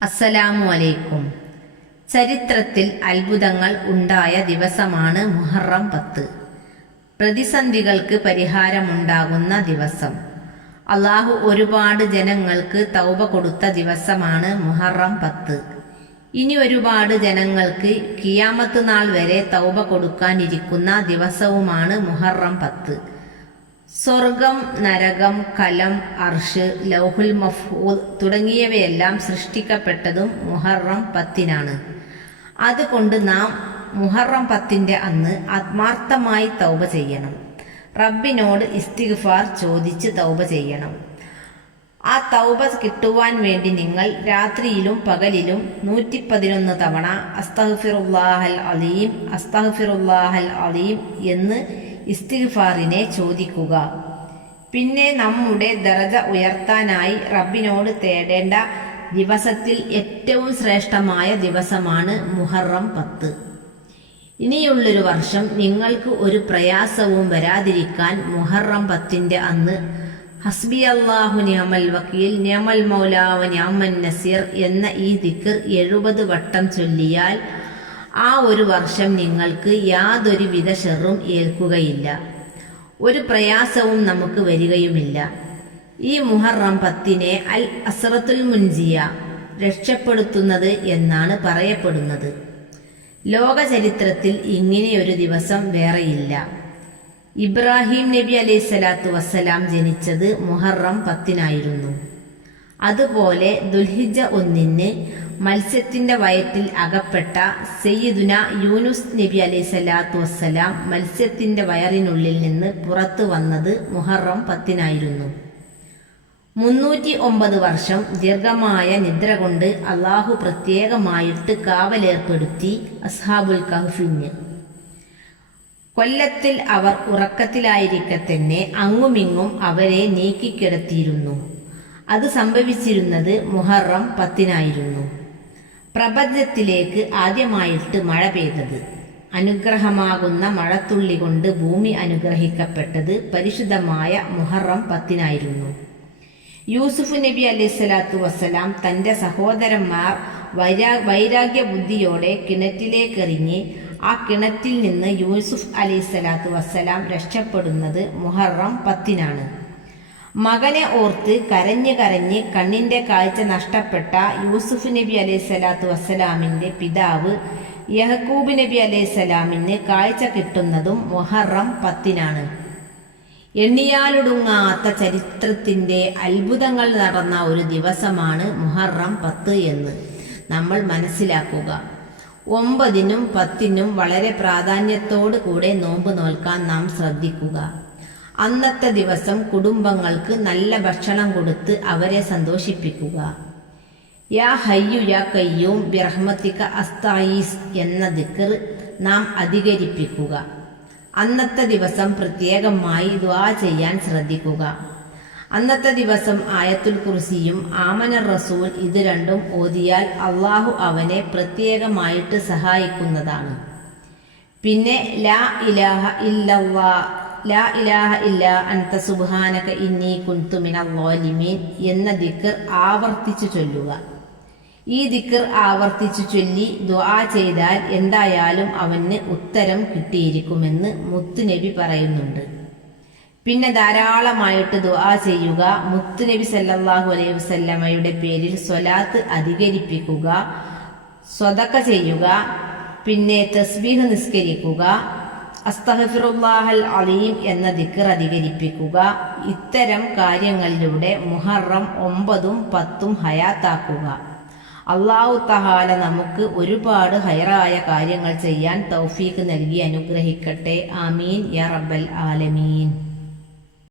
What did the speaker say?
അസ്സലാമു അലൈക്കും. ചരിത്രത്തിൽ അത്ഭുതങ്ങൾ ഉണ്ടായ ദിവസമാണ് മുഹറം 10. പ്രതിസന്ധികൾക്ക് പരിഹാരമുണ്ടാകുന്ന ദിവസം. അള്ളാഹു ഒരുപാട് ജനങ്ങൾക്ക് തൗബ കൊടുത്ത ദിവസമാണ് മുഹറം 10. ഇനി ഒരുപാട് ജനങ്ങൾക്ക് ഖിയാമത്ത് നാൾ വരെ തൗബ കൊടുക്കാനിരിക്കുന്ന ദിവസവുമാണ് മുഹറം 10. സ്വർഗം, നരകം, കലം, അർഷ്, ലൗഹുൽ മഹ്ഫൂദ് തുടങ്ങിയവയെല്ലാം സൃഷ്ടിക്കപ്പെട്ടതും മുഹറം 10-നാണ്. അതുകൊണ്ട് നാം മുഹറം 10-ന്റെ അന്ന് ആത്മാർത്ഥമായി തൗബ ചെയ്യണം. റബ്ബിനോട് ഇസ്തിഗ്ഫാർ ചോദിച്ച് തൗബ ചെയ്യണം. ആ തൗബ കിട്ടുവാൻ വേണ്ടി നിങ്ങൾ രാത്രിയിലും പകലിലും 111 തവണ അസ്തഗ്ഫിറുല്ലാഹൽ അലീം, അസ്തഗ്ഫിറുല്ലാഹൽ അലീം എന്ന് ഇസ്തിഗ്ഫാറിനെ ചോദിക്കുക. പിന്നെ നമ്മുടെ ദറജ ഉയർത്താനായി റബ്ബിനോട് തേടേണ്ട ദിവസത്തിൽ ഏറ്റവും ശ്രേഷ്ഠമായ ദിവസമാണ് മുഹറം 10. ഇനിയുള്ളൊരു വർഷം നിങ്ങൾക്ക് ഒരു പ്രയാസവും വരാതിരിക്കാൻ മുഹറം 10-ന്റെ അന്ന് ഹസ്ബി അല്ലാഹു നിഅമൽ വക്കീൽ, നിഅമൽ മൗലാ വ നിഅമൻ നസീർ എന്ന ഈ ദിക്ർ 70 വട്ടം ചൊല്ലിയാൽ ആ ഒരു വർഷം നിങ്ങൾക്ക് യാതൊരു വിധ ഷെറും ഏൽക്കുകയില്ല, ഒരു പ്രയാസവും നമുക്ക് വരികയുമില്ല. ഈ മുഹറം 10-നെ അൽ അസ്റത്തുൽ മുൻജിയ, രക്ഷപ്പെടുത്തുന്നത് എന്നാണ് പറയപ്പെടുന്നത്. ലോക ചരിത്രത്തിൽ ഇങ്ങനെയൊരു ദിവസം വേറെയില്ല. ഇബ്രാഹിം നബി അലൈഹിസ്സലാത്തു വസ്സലാം ജനിച്ചത് മുഹറം 10-നായിരുന്നു. അതുപോലെ ദുൽഹിജ്ജ 1-ന് മത്സ്യത്തിന്റെ വയറ്റിൽ അകപ്പെട്ട സയ്യിദുന യൂനുസ് നബി അലൈഹിസ്സലാത്തു വസ്സലാം മത്സ്യത്തിന്റെ വയറിനുള്ളിൽ നിന്ന് പുറത്തു വന്നത് മുഹറം 10-നായിരുന്നു. 309 വർഷം ദീർഘമായ നിദ്ര കൊണ്ട് അള്ളാഹു പ്രത്യേകമായിട്ട് കാവലേർപ്പെടുത്തി അസ്ഹാബുൽ കഹ്ഫിന്. കൊല്ലത്തിൽ അവർ ഉറക്കത്തിലായിരിക്കെ തന്നെ അങ്ങുമിങ്ങും അവരെ നീക്കിക്കിടത്തിയിരുന്നു. അത് സംഭവിച്ചിരുന്നത് മുഹറം 10-നായിരുന്നു. പ്രപഞ്ചത്തിലേക്ക് ആദ്യമായിട്ട് മഴ പെയ്തത്, അനുഗ്രഹമാകുന്ന മഴത്തുള്ളി കൊണ്ട് ഭൂമി അനുഗ്രഹിക്കപ്പെട്ടത് പരിശുദ്ധമായ മുഹറം 10-നായിരുന്നു. യൂസുഫ് നബി അലൈഹിസ്സലാത്തു വസ്സലാം തന്റെ സഹോദരന്മാർ വൈരാഗ്യ ബുദ്ധിയോടെ കിണറ്റിലേക്കെറിഞ്ഞ് ആ കിണറ്റിൽ നിന്ന് യൂസുഫ് അലൈഹിസ്സലാത്തു വസ്സലാം രക്ഷപ്പെടുന്നത് മുഹറം 10-നാണ്. മകനെ ഓർത്ത് കരഞ്ഞ് കരഞ്ഞ് കണ്ണിന്റെ കാഴ്ച നഷ്ടപ്പെട്ട യൂസുഫ് നബി അലൈഹിസ്സലാത്തു വസ്സലാമിന്റെ പിതാവ് യഹ്കൂബ് നബി അലൈഹിസ്സലാമിന് കാഴ്ച കിട്ടുന്നതും മുഹറം 10-നാണ്. എണ്ണിയാലൊടുങ്ങാത്ത ചരിത്രത്തിന്റെ അത്ഭുതങ്ങൾ നടന്ന ഒരു ദിവസമാണ് മുഹറം 10 എന്ന് നമ്മൾ മനസ്സിലാക്കുക. 9-നും 10-നും വളരെ പ്രാധാന്യത്തോടു കൂടെ നോമ്പ് നോൽക്കാൻ നാം ശ്രദ്ധിക്കുക. അന്നത്തെ ദിവസം കുടുംബങ്ങൾക്ക് നല്ല ഭക്ഷണം കൊടുത്ത് അവരെ സന്തോഷിപ്പിക്കുക. യാ ഹയ്യു യാ ഖയ്യൂം ബിറഹ്മതിക അസ്തഈസ് എന്ന ദിക്ർ നാം അധികരിപ്പിക്കുക. അന്നത്തെ ദിവസം പ്രത്യേകമായി ദുആ ചെയ്യാൻ ശ്രദ്ധിക്കുക. അന്നത്തെ ദിവസം ആയത്തുൽ കുർസിയും ആമനർ റസൂൽ ഇത് രണ്ടും ഓതിയാൽ അള്ളാഹു അവനെ പ്രത്യേകമായിട്ട് സഹായിക്കുന്നതാണ്. പിന്നെ ലാ ഇലാഹ ഇല്ലല്ലാഹ്, ലാ ഇലാഹ ഇല്ലാ അൻത സുബ്ഹാനക ഇന്നി കുൻതു മിനൽ ളാലിമീൻ എന്ന ദിക്ർ ആവർത്തിച്ചു ചൊല്ലുക. ഈ ദിക്ർ ആവർത്തിച്ചു ചൊല്ലി ദുആ ചെയ്താൽ എന്തായാലും അവന് ഉത്തരം കിട്ടിയിരിക്കുമെന്ന് മുത്തുനബി പറയുന്നുണ്ട്. പിന്നെ ധാരാളമായിട്ട് ദുആ ചെയ്യുക. മുത്തുനബി സല്ലല്ലാഹു അലൈഹി വസല്ലമയുടെ പേരിൽ സ്വലാത്ത് അധികരിപ്പിക്കുക, സ്വദഖ ചെയ്യുക, പിന്നെ തസ്ബീഹ് നിസ്കരിക്കുക, അസ്തഗ്ഫിറുല്ലാഹൽ അലീം എന്ന ദിക്ർ അധികരിപ്പിക്കുക. ഇത്തരം കാര്യങ്ങളിലൂടെ മുഹറം 9-ഉം 10-ഉം ഹയാത്താക്കുക. അല്ലാഹു തആല നമുക്ക് ഒരുപാട് ഹൈറായ കാര്യങ്ങൾ ചെയ്യാൻ തൗഫീഖ് നൽകി അനുഗ്രഹിക്കട്ടെ. ആമീൻ യാ റബ്ബൽ ആലമീൻ.